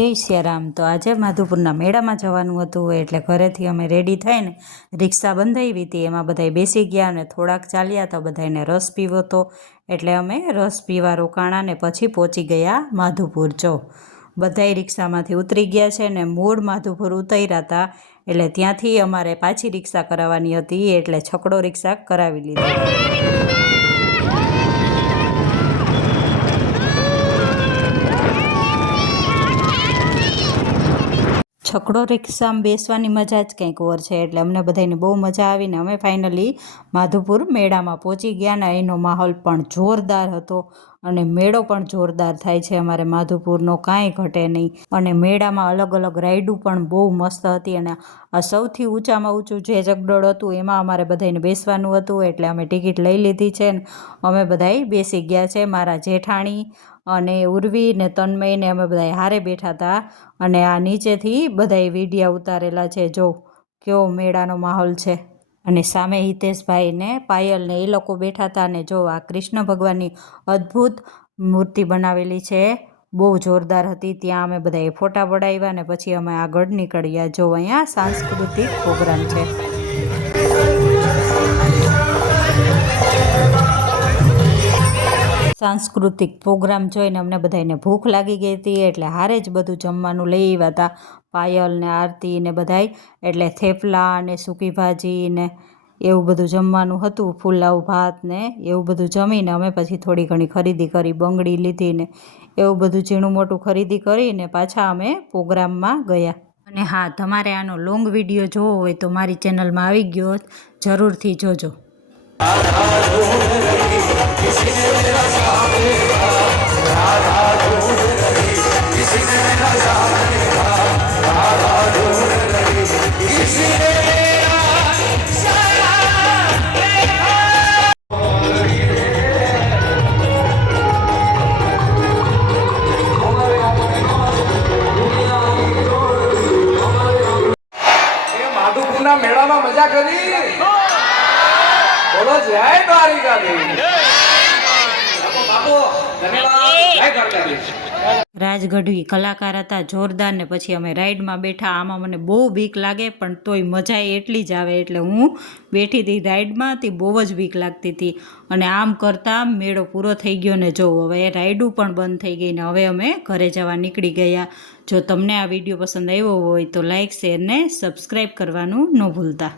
જય સિયારામ। તો આજે માધુપુરના મેળામાં જવાનું હતું એટલે ઘરેથી અમે રેડી થઈને રિક્ષા બંધાવી હતી, એમાં બધાય બેસી ગયા અને થોડાક ચાલ્યા તો બધાને રસ પીવો તો એટલે અમે રસ પીવા રોકાણા ને પછી પહોંચી ગયા માધુપુર। જો બધાય રિક્ષામાંથી ઉતરી ગયા છે ને મૂળ માધુપુર ઉતર્યા હતા એટલે ત્યાંથી અમારે પાછી રિક્ષા કરાવવાની હતી એટલે છકડો રિક્ષા કરાવી લીધી। છકડો રિક્ષામાં બેસવાની મજા જ કંઈક ઓર છે એટલે અમને બધાને બહુ મજા આવીને અમે ફાઇનલી માધુપુર મેળામાં પહોંચી ગયા ને એનો માહોલ પણ જોરદાર હતો અને મેળો પણ જોરદાર થાય છે અમારે માધુપુરનો, કાંઈ ઘટે નહીં। અને મેળામાં અલગ અલગ રાઈડું પણ બહુ મસ્ત હતી અને આ સૌથી ઊંચામાં ઊંચું જે ચકડોળ હતું એમાં અમારે બધાને બેસવાનું હતું એટલે અમે ટિકિટ લઈ લીધી છે ને અમે બધાય બેસી ગયા છે। મારા જેઠાણી અને ઉર્વી ને તન્મય ને અમે બધા હારે બેઠા હતા અને આ નીચેથી બધાય વિડીયા ઉતારેલા છે। જો કેવો મેળાનો માહોલ છે અને સામે હિતેશભાઈ ને પાયલ ને એ લોકો બેઠા હતા અને જો આ કૃષ્ણ ભગવાનની અદ્ભુત મૂર્તિ બનાવેલી છે, બહુ જોરદાર હતી। ત્યાં અમે બધાએ ફોટા પડાવ્યા ને પછી અમે આગળ નીકળ્યા। જો અહીંયા સાંસ્કૃતિક પ્રોગ્રામ છે। સાંસ્કૃતિક પ્રોગ્રામ જોઈને અમને બધાને ભૂખ લાગી ગઈ હતી એટલે હારે જ બધું જમવાનું લઈ આવ્યા હતા પાયલ ને આરતી ને બધાય, એટલે થેપલા ને સૂકી ભાજી ને એવું બધું જમવાનું હતું, પુલાવ ભાત ને એવું બધું જમીને અમે પછી થોડી ઘણી ખરીદી કરી, બંગડી લીધી ને એવું બધું ઝીણું મોટું ખરીદી કરીને પાછા અમે પ્રોગ્રામમાં ગયા। અને હા, તમારે આનો લોંગ વિડીયો જોવો હોય તો મારી ચેનલમાં આવી ગયો, જરૂરથી જોજો। માધુપુરના મેળામાં મજા કરી, બોલો જય દ્વારિકાધીશ। રાજગઢવી કલાકાર હતા જોરદાર ને પછી અમે રાઈડમાં બેઠા। આમાં મને બહુ બીક લાગે પણ તોય મજા એટલી જ આવે એટલે હું બેઠી હતી રાઈડમાં, તે બહુ જ બીક લાગતી હતી અને આમ કરતાં મેળો પૂરો થઈ ગયો ને જો હવે રાઈડું પણ બંધ થઈ ગઈ ને હવે અમે ઘરે જવા નીકળી ગયા। જો તમને આ વિડીયો પસંદ આવ્યો હોય તો લાઈક, શેર ને સબસ્ક્રાઈબ કરવાનું ન ભૂલતા।